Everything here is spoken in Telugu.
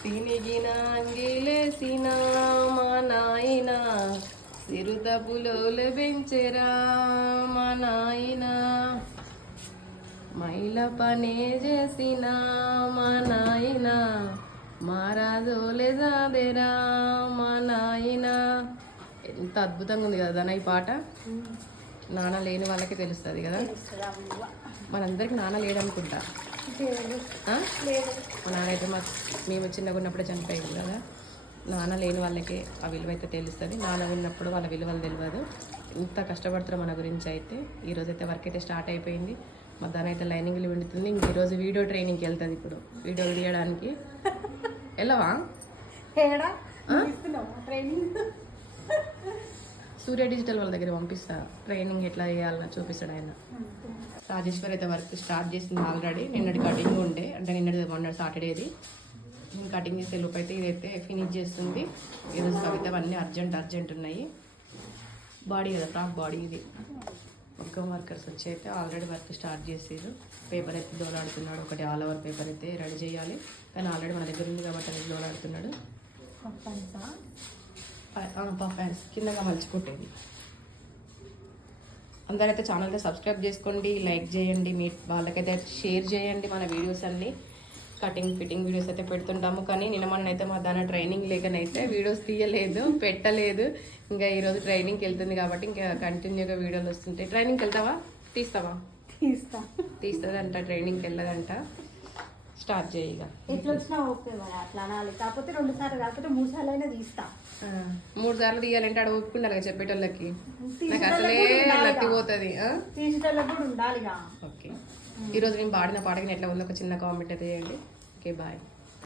సినిగిన అంగిలేసిన మా నాయన సిరుత పులోలు పెంచెరా మా నాయన మైల పనే చేసిన మా నాయన మారాజోలే జాదెరా మా నాయన. ఎంత అద్భుతంగా ఉంది కదా దాని ఈ పాట. నాన్న లేని వాళ్ళకి తెలుస్తుంది కదా. మనందరికి నాన్న లేడనుకుంటా. మా నాన్న అయితే మేము చిన్నగా ఉన్నప్పుడే చనిపోయింది కదా. నాన్న లేని వాళ్ళకి ఆ విలువ అయితే తెలుస్తుంది. నాన్న ఉన్నప్పుడు వాళ్ళ విలువలు తెలియదు. ఇంత కష్టపడుతున్నా మన గురించి అయితే. ఈరోజు అయితే వర్క్ అయితే స్టార్ట్ అయిపోయింది. మధ్యాహ్నం అయితే లైనింగ్లు విండుతుంది. ఇంక ఈరోజు వీడియో ట్రైనింగ్కి వెళ్తుంది. ఇప్పుడు వీడియోలు తీయడానికి వెళ్ళవా? సూర్య డిజిటల్ వాళ్ళ దగ్గర పంపిస్తా. ట్రైనింగ్ ఎట్లా చేయాలని చూపిస్తాడు ఆయన. రాజేశ్వరి అయితే వర్క్ స్టార్ట్ చేసింది ఆల్రెడీ. నిన్నటి కటింగ్ ఉండే, అంటే మొన్న సాటర్డేది కటింగ్ చేసే లోపు అయితే ఇదైతే ఫినిష్ చేస్తుంది. ఈరోజు కవిత అన్నీ అర్జెంట్ ఉన్నాయి. బాడీ కదా, ఫ్రాక్ బాడీ ఇది. ఇంకా వర్కర్స్ వచ్చి అయితే ఆల్రెడీ వర్క్ స్టార్ట్ చేసేది. పేపర్ అయితే దోలాడుతున్నాడు. ఒకటి ఆల్ ఓవర్ పేపర్ అయితే రెడీ చేయాలి. కానీ ఆల్రెడీ మన దగ్గర ఉంది కాబట్టి అది దోలాడుతున్నాడు. Puff hands కిందగా మలుచుకుంటేది. అందరైతే ఛానల్ అయితే సబ్స్క్రైబ్ చేసుకోండి, లైక్ చేయండి, మీ వాళ్ళకైతే షేర్ చేయండి. మన వీడియోస్ అన్నీ కటింగ్ ఫిట్టింగ్ వీడియోస్ అయితే పెడుతుంటాము. కానీ నిన్న మొన్నైతే మా దాని ట్రైనింగ్ లేకనైతే వీడియోస్ తీయలేదు, పెట్టలేదు. ఇంకా ఈరోజు ట్రైనింగ్కి వెళ్తుంది కాబట్టి ఇంకా కంటిన్యూగా వీడియోలు వస్తుంటాయి. ట్రైనింగ్కి వెళ్తావా? తీస్తావా? తీస్తుందంట. ట్రైనింగ్కి వెళ్ళదంట. స్టార్ట్ చేయగా ఎట్లా వచ్చినా ఓకే మరి అట్లా అనాలి. కాకపోతే 2 సార్లు కాకపోతే 3 సార్లు అయినా తీస్తా. 3 సార్లు తీయాలంటే అక్కడ ఒప్పుకున్నారు చెప్పేటోళ్ళకి. నాకు అసలే లత్తిపోతుంది. తీసేటోళ్ళకి కూడా ఉండాలిగా. ఓకే, ఈరోజు నేను పాడిన పాటకి ఎట్లా ఉందో ఒక చిన్న కామెంట్ అయితే చేయండి. Okay, bye.